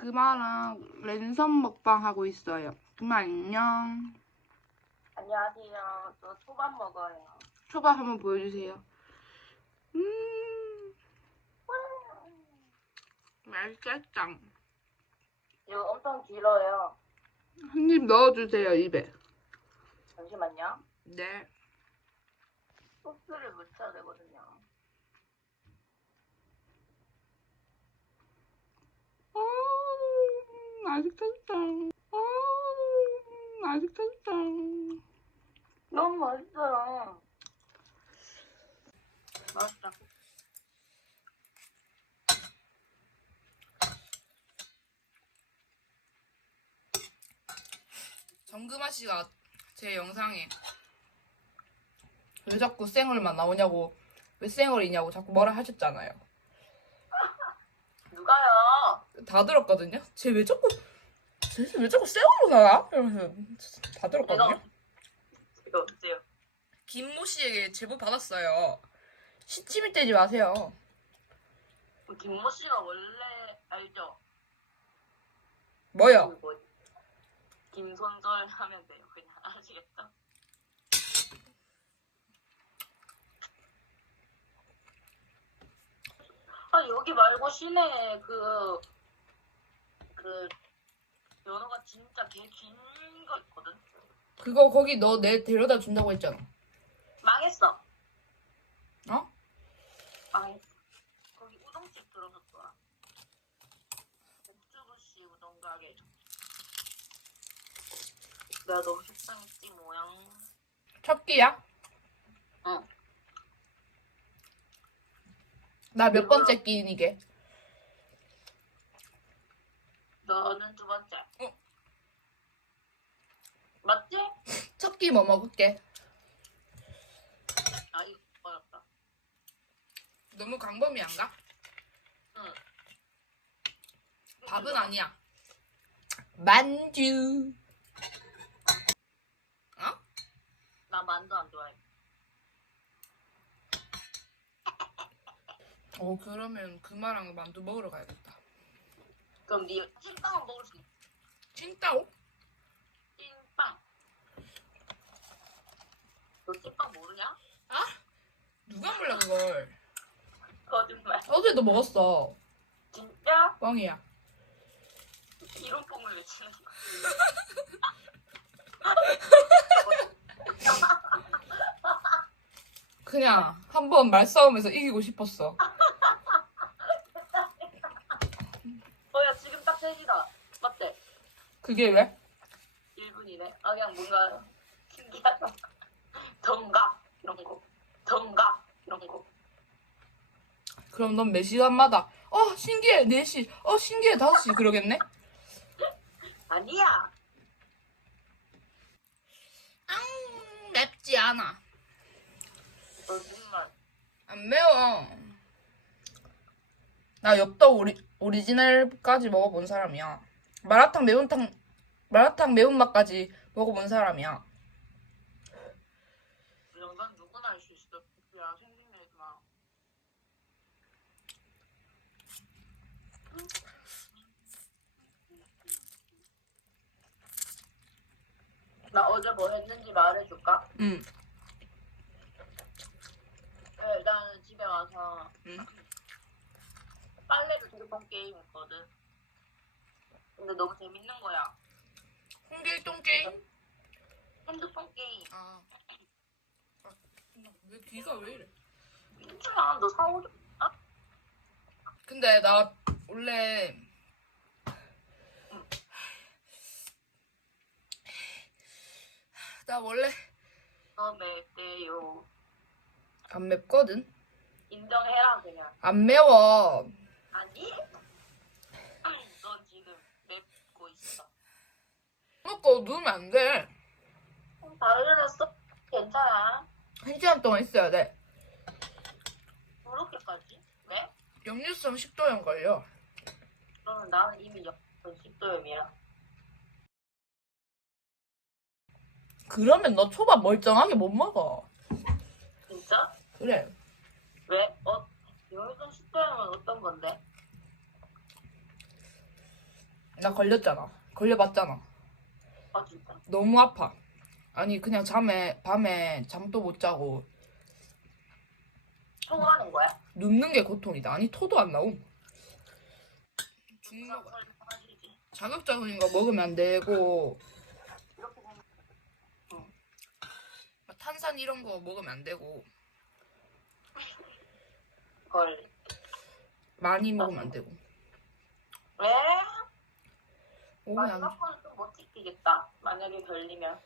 금아랑 랜선 먹방 하고 있어요. 금아 안녕. 안녕하세요. 저 초밥 먹어요. 초밥 한번 보여주세요. 음, 맛있겠다. 이거 엄청 길어요. 한 입 넣어주세요, 입에. 잠시만요. 네. 소스를 묻혀야 되거든요. 음, 맛있겠다. 음, 맛있겠다. 너무 맛있어요. 맛있다. 정금아 씨가 제 영상에 왜 자꾸 쌩얼만 나오냐고 왜 쌩얼이냐고 자꾸 뭐라 하셨잖아요. 누가요? 다 들었거든요. 쟤 왜 자꾸 쟤왜 자꾸 쌩얼로 나와? 이러면서 다 들었거든요. 이거 어때요? 김모 씨에게 제보 받았어요. 시치미 떼지 마세요. 김모 씨가 원래 알죠? 뭐요? 그 뭐지? 김손절 하면 돼요. 그냥 아시겠죠? 아 여기 말고 시내에 그, 그, 연어가 진짜 개긴 거 있거든? 그거 거기 너 내 데려다 준다고 했잖아. 망했어. 어? 망했어. 거기 우동집 들어섰더라. 백주부씨 우동 가게. 내가 너무 속상했지 모양. 첫 끼야? 응. 나 몇 번째 끼인 이게? 너는 두 번째. 응. 맞지? 첫끼뭐 먹을게? 아 이거 어렵다. 너무 강범위한가? 응. 밥은 아니야. 만주. 나 만두 안 좋아해. 어 그러면 금아랑 만두 먹으러 가야겠다. 그럼 니 찐빵은 먹을 수 있어. 찐따오? 찐빵. 너 찐빵 모르냐? 누가 몰라 그걸? 거짓말. 어제도 먹었어. 진짜? 뻥이야. 기름뽕을 외치는 거. 그냥 한번 말싸움에서 이기고 싶었어. 어야 지금 딱 3시다. 맞대? 그게 왜? 1분이네. 아 그냥 뭔가 신기하다. 덩가 이런 거. 덩가 이런 거. 그럼 넌몇 시간마다 어 신기해 4시 어 신기해 5시 그러겠네? 아니야. 앙 맵지 않아. 거짓말. 안 매워. 나 엽떡 오리, 오리지널까지 먹어본 사람이야. 마라탕 매운탕 마라탕 매운맛까지 먹어본 사람이야. 이 정도는 누구나 할 수 있어. 야 생각내지 마. 나 어제 뭐 했는지 말해줄까? 응. 네, 일단 집에 와서 응. 빨래를 핸드폰 게임 했거든. 근데 너무 재밌는 거야. 홍길동 게임? 핸드폰 게임. 아. 아, 왜 귀가 왜 이래? 괜찮아, 너 사오죠? 근데 나 원래 나 원래 너 맵대요. 안 맵거든. 인정해라 그냥. 안 매워. 아니? 넌 지금 맵고 있어. 먹고 누우면 안 돼. 다르렸어? 괜찮아. 한 시간 동안 있어야 돼. 그렇게까지? 네? 역류성 식도염 걸려. 그러면 나는 이미 역전 식도염이야. 그러면 너 초밥 멀쩡하게 못 먹어. 진짜? 그래. 왜? 어? 역전 식도염은 어떤 건데? 나 걸렸잖아. 걸려봤잖아. 아 진짜. 너무 아파. 아니 그냥 잠에 밤에 잠도 못 자고 토하는 거야? 눕는 게 고통이다. 아니 토도 안 나옴. 죽는 거. 자극적인 거 먹으면 안 되고 이렇게 보면 이런 거 먹으면 안 되고 걸. 많이 먹으면 안 되고 왜? 오면 안 마지막 거는 좀못 지키겠다. 만약에 걸리면.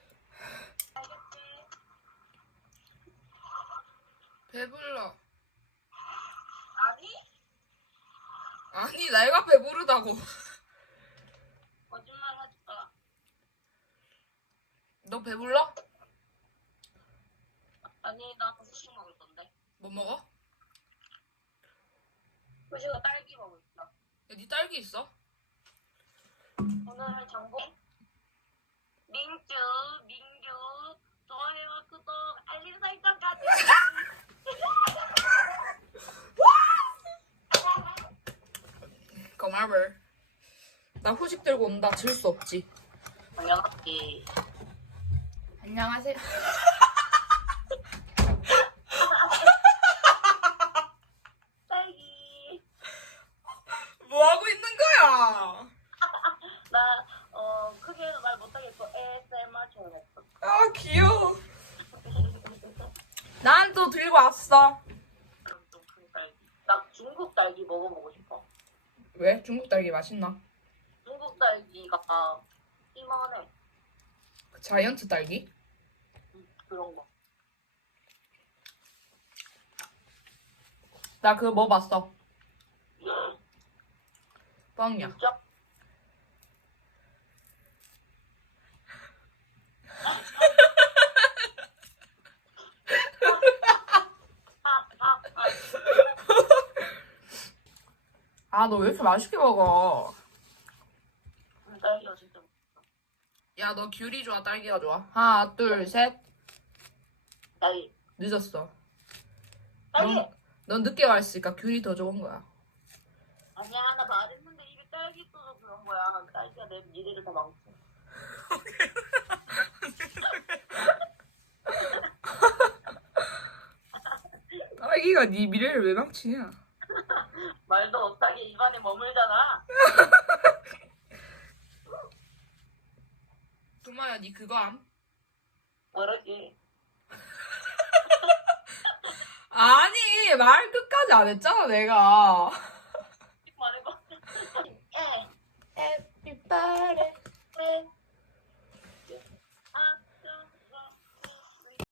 알겠지? 배불러. 아니? 아니 내가 배부르다고. 거짓말 하지 마. 너 배불러? 아니 나 후식 먹을 건데. 뭐 먹어? 후식은 딸기 먹을 있어. 야, 네 딸기 있어? 오늘 정보 민주 민주 좋아요와 구독 알림 설정까지. 고마워. 나 후식 들고 온다. 질 수 없지. 당연하지. 안녕하세요. 딸기. 뭐 하고 있는 거야? 나 어 크게는 말 못하겠고 ASMR처럼 했어. 아 귀여워. 난 또 들고 왔어. 그럼 딸기. 나 중국 딸기 먹어보고 싶어. 왜? 중국 딸기 맛있나? 중국 딸기가 이만해. 자이언트 딸기? 음, 그런 거. 나 그거 먹어봤어. 뻥이야. 진짜? 아, 아, 아. 아 너 왜 이렇게 맛있게 먹어? 음, 딸기가 진짜 야 너 귤이 좋아 딸기가 좋아? 하나 둘 셋. 딸기. 늦었어. 딸기. 넌, 넌 늦게 왔으니까 귤이 더 좋은 거야. 아니야 나 말했는데 입에 딸기 있어서 그런 거야. 딸기가 내 미래를 다 망쳐. 딸기가 네 미래를 왜 망치냐? 말도 못하 게 입안에 머물잖아. 두마야 니 그거 암? 모르지. 아니 말 끝까지 안 했잖아 내가.